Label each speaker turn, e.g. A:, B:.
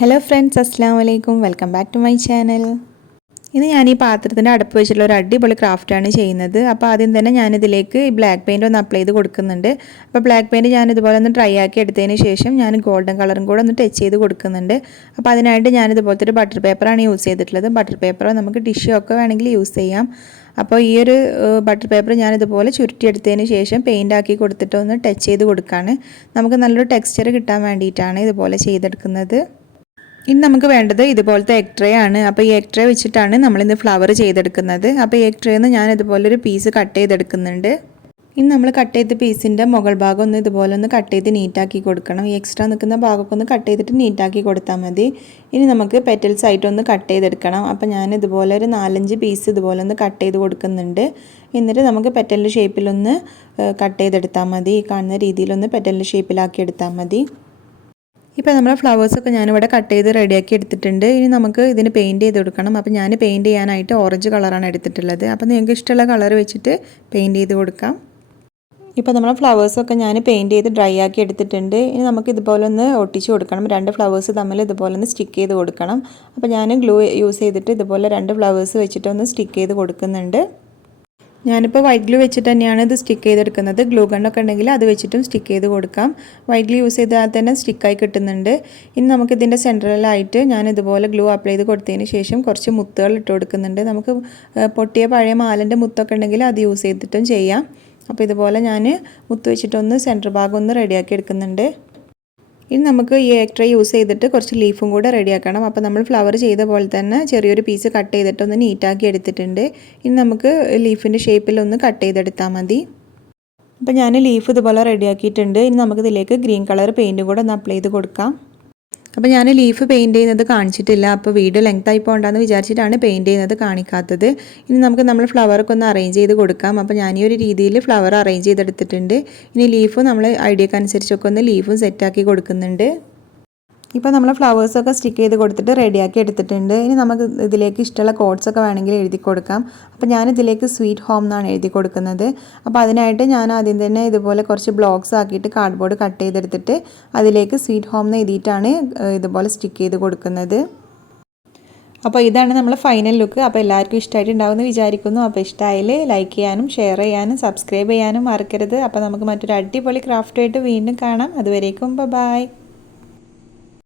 A: Hello friends അസ്സാം വലൈക്കും welcome back to my channel ഇന്ന് ഞാൻ ഈ പാത്രത്തിന്റെ അടുപ്പ് വെച്ചിട്ടുള്ള ഒരു അടിപൊളി ക്രാഫ്റ്റാണ് ചെയ്യുന്നത്. അപ്പോൾ ആദ്യം തന്നെ ഞാനിതിലേക്ക് ഈ ബ്ലാക്ക് പെയിന്റ് ഒന്ന് അപ്ലൈ ചെയ്ത് കൊടുക്കുന്നുണ്ട്. അപ്പോൾ ബ്ലാക്ക് പെയിന്റ് ഞാൻ ഇതുപോലെ ഒന്ന് ട്രൈ ആക്കി എടുത്തതിന് ശേഷം ഞാൻ ഗോൾഡൻ കളറും കൂടെ ഒന്ന് ടച്ച് ചെയ്ത് കൊടുക്കുന്നുണ്ട്. അപ്പോൾ അതിനായിട്ട് ഞാൻ ഇതുപോലത്തെ ഒരു ബട്ടർ പേപ്പറാണ് യൂസ് ചെയ്തിട്ടുള്ളത്. ബട്ടർ പേപ്പറോ നമുക്ക് ടിഷ്യൂ ഒക്കെ വേണമെങ്കിൽ യൂസ് ചെയ്യാം. അപ്പോൾ ഈ ഒരു ബട്ടർ പേപ്പർ ഞാൻ ഇതുപോലെ ചുരുട്ടിയെടുത്തതിന് ശേഷം പെയിന്റ് ആക്കി കൊടുത്തിട്ട് ഒന്ന് ടച്ച് ചെയ്ത് കൊടുക്കുകയാണ് നമുക്ക് നല്ലൊരു ടെക്സ്ചർ കിട്ടാൻ വേണ്ടിയിട്ടാണ് ഇതുപോലെ ചെയ്തെടുക്കുന്നത്. ഇനി നമുക്ക് വേണ്ടത് ഇതുപോലത്തെ എഗ് ട്രേ ആണ്. അപ്പോൾ ഈ എഗ് ട്രേ വെച്ചിട്ടാണ് നമ്മളിന്ന് ഫ്ലവർ ചെയ്തെടുക്കുന്നത്. അപ്പോൾ ഈ എഗ് ട്രേന്ന് ഞാൻ ഇതുപോലെ ഒരു പീസ് കട്ട് ചെയ്തെടുക്കുന്നുണ്ട്. ഇനി നമ്മൾ കട്ട് ചെയ്ത പീസിന്റെ മുകൾ ഭാഗം ഒന്ന് ഇതുപോലെ ഒന്ന് കട്ട് ചെയ്ത് നീറ്റാക്കി കൊടുക്കണം. ഈ എക്സ്ട്രാ നിൽക്കുന്ന ഭാഗമൊക്കെ ഒന്ന് കട്ട് ചെയ്തിട്ട് നീറ്റാക്കി കൊടുത്താൽ മതി. ഇനി നമുക്ക് പെറ്റൽസ് ആയിട്ട് ഒന്ന് കട്ട് ചെയ്തെടുക്കണം. അപ്പോൾ ഞാൻ ഇതുപോലെ ഒരു നാലഞ്ച് പീസ് ഇതുപോലെ ഒന്ന് കട്ട് ചെയ്ത് കൊടുക്കുന്നുണ്ട്. എന്നിട്ട് നമുക്ക് പെറ്റലിന്റെ ഷേപ്പിലൊന്ന് കട്ട് ചെയ്തെടുത്താൽ മതി. ഈ കാണുന്ന രീതിയിലൊന്ന് പെറ്റലിന്റെ ഷേപ്പിലാക്കി എടുത്താൽ മതി. ഇപ്പോൾ നമ്മൾ ഫ്ലവേഴ്സൊക്കെ ഞാനിവിടെ കട്ട് ചെയ്ത് റെഡിയാക്കി എടുത്തിട്ടുണ്ട്. ഇനി നമുക്ക് ഇതിന് പെയിന്റ് ചെയ്ത് കൊടുക്കണം. അപ്പോൾ ഞാൻ പെയിന്റ് ചെയ്യാനായിട്ട് ഓറഞ്ച് കളറാണ് എടുത്തിട്ടുള്ളത്. അപ്പോൾ നിങ്ങൾക്ക് ഇഷ്ടമുള്ള കളർ വെച്ചിട്ട് പെയിന്റ് ചെയ്ത് കൊടുക്കാം. ഇപ്പോൾ നമ്മൾ ഫ്ലവേഴ്സൊക്കെ ഞാൻ പെയിന്റ് ചെയ്ത് ഡ്രൈ ആക്കി എടുത്തിട്ടുണ്ട്. ഇനി നമുക്ക് ഇതുപോലെ ഒന്ന് ഒട്ടിച്ച് കൊടുക്കണം. രണ്ട് ഫ്ലവേഴ്സ് തമ്മിൽ ഇതുപോലെ ഒന്ന് സ്റ്റിക്ക് ചെയ്ത് കൊടുക്കണം. അപ്പോൾ ഞാൻ ഗ്ലൂ യൂസ് ചെയ്തിട്ട് ഇതുപോലെ രണ്ട് ഫ്ലവേഴ്സ് വെച്ചിട്ടൊന്ന് സ്റ്റിക്ക് ചെയ്ത് കൊടുക്കുന്നുണ്ട്. ഞാനിപ്പോൾ വൈറ്റ് ഗ്ലൂ വെച്ചിട്ട് തന്നെയാണ് ഇത് സ്റ്റിക്ക് ചെയ്തെടുക്കുന്നത്. ഗ്ലൂ ഗണ്ണൊക്കെ ഉണ്ടെങ്കിൽ അത് വെച്ചിട്ടും സ്റ്റിക്ക് ചെയ്ത് കൊടുക്കാം. വൈറ്റ് ഗ്ലൂ യൂസ് ചെയ്താൽ തന്നെ സ്റ്റിക്കായി കിട്ടുന്നുണ്ട്. ഇനി നമുക്ക് ഇതിന്റെ സെൻട്രലായിട്ട് ഞാൻ ഇതുപോലെ ഗ്ലൂ അപ്ലൈ ചെയ്ത് കൊടുത്തതിന് ശേഷം കുറച്ച് മുത്തുകൾ ഇട്ട് കൊടുക്കുന്നുണ്ട്. നമുക്ക് പൊട്ടിയ പഴയ മാലിന്റെ മുത്തൊക്കെ ഉണ്ടെങ്കിൽ അത് യൂസ് ചെയ്തിട്ടും ചെയ്യാം. അപ്പോൾ ഇതുപോലെ ഞാൻ മുത്ത് വെച്ചിട്ടൊന്ന് സെന്റർ ഭാഗം ഒന്ന് റെഡിയാക്കി എടുക്കുന്നുണ്ട്. ഇനി നമുക്ക് ഈ എഗ് യൂസ് ചെയ്തിട്ട് കുറച്ച് ലീഫും കൂടെ റെഡിയാക്കണം അപ്പോൾ നമ്മൾ ഫ്ലവർ ചെയ്ത പോലെ തന്നെ ചെറിയൊരു പീസ് കട്ട് ചെയ്തിട്ട് ഒന്ന് നീറ്റാക്കി എടുത്തിട്ടുണ്ട്. ഇനി നമുക്ക് ലീഫിന്റെ ഷേപ്പിൽ ഒന്ന് കട്ട് ചെയ്തെടുത്താൽ മതി. അപ്പോൾ ഞാൻ ലീഫ് ഇതുപോലെ റെഡിയാക്കിയിട്ടുണ്ട് ഇനി നമുക്കിതിലേക്ക് ഗ്രീൻ കളർ പെയിന്റും കൂടെ ഒന്ന് അപ്ലൈ ചെയ്ത് കൊടുക്കാം. അപ്പോൾ ഞാൻ ലീഫ് പെയിന്റ് ചെയ്യുന്നത് കാണിച്ചിട്ടില്ല. അപ്പോൾ വീഡിയോ ആയി പോകണ്ടെന്ന് വിചാരിച്ചിട്ടാണ് പെയിന്റ് ചെയ്യുന്നത് കാണിക്കാത്തത്. ഇനി നമുക്ക് നമ്മൾ ഫ്ലവറൊക്കെ ഒന്ന് അറേഞ്ച് ചെയ്ത് കൊടുക്കാം. അപ്പോൾ ഞാൻ ഈ ഒരു രീതിയിൽ ഫ്ലവർ അറേഞ്ച് ചെയ്തെടുത്തിട്ടുണ്ട്. ഇനി ലീഫ് നമ്മൾ ഐഡിയക്കനുസരിച്ചൊക്കെ ഒന്ന് ലീഫും സെറ്റാക്കി കൊടുക്കുന്നുണ്ട്. ഇപ്പോൾ നമ്മൾ ഫ്ലവേഴ്സൊക്കെ സ്റ്റിക്ക് ചെയ്ത് കൊടുത്തിട്ട് റെഡിയാക്കി എടുത്തിട്ടുണ്ട്. ഇനി നമുക്ക് ഇതിലേക്ക് ഇഷ്ടമുള്ള കോഡ്സൊക്കെ വേണമെങ്കിൽ എഴുതി കൊടുക്കാം. അപ്പോൾ ഞാൻ ഇതിലേക്ക് സ്വീറ്റ് ഹോം എന്നാണ് എഴുതി കൊടുക്കുന്നത്. അപ്പോൾ അതിനായിട്ട് ഞാൻ ആദ്യം തന്നെ ഇതുപോലെ കുറച്ച് ബ്ലോക്സ് ആക്കിയിട്ട് കാർഡ്ബോർഡ് കട്ട് ചെയ്തെടുത്തിട്ട് അതിലേക്ക് സ്വീറ്റ് ഹോം എന്ന് എഴുതിയിട്ടാണ് ഇതുപോലെ സ്റ്റിക്ക് ചെയ്ത് കൊടുക്കുന്നത്. അപ്പോൾ ഇതാണ് നമ്മൾ ഫൈനൽ ലുക്ക് അപ്പോൾ എല്ലാവർക്കും ഇഷ്ടമായിട്ടുണ്ടാവുമെന്ന് വിചാരിക്കുന്നു. അപ്പോൾ ഇഷ്ടമായാൽ ലൈക്ക് ചെയ്യാനും ഷെയർ ചെയ്യാനും സബ്സ്ക്രൈബ് ചെയ്യാനും മറക്കരുത്. അപ്പോൾ നമുക്ക് മറ്റൊരു അടിപൊളി ക്രാഫ്റ്റുമായിട്ട് വീണ്ടും കാണാം. അതുവരേക്കും ബൈ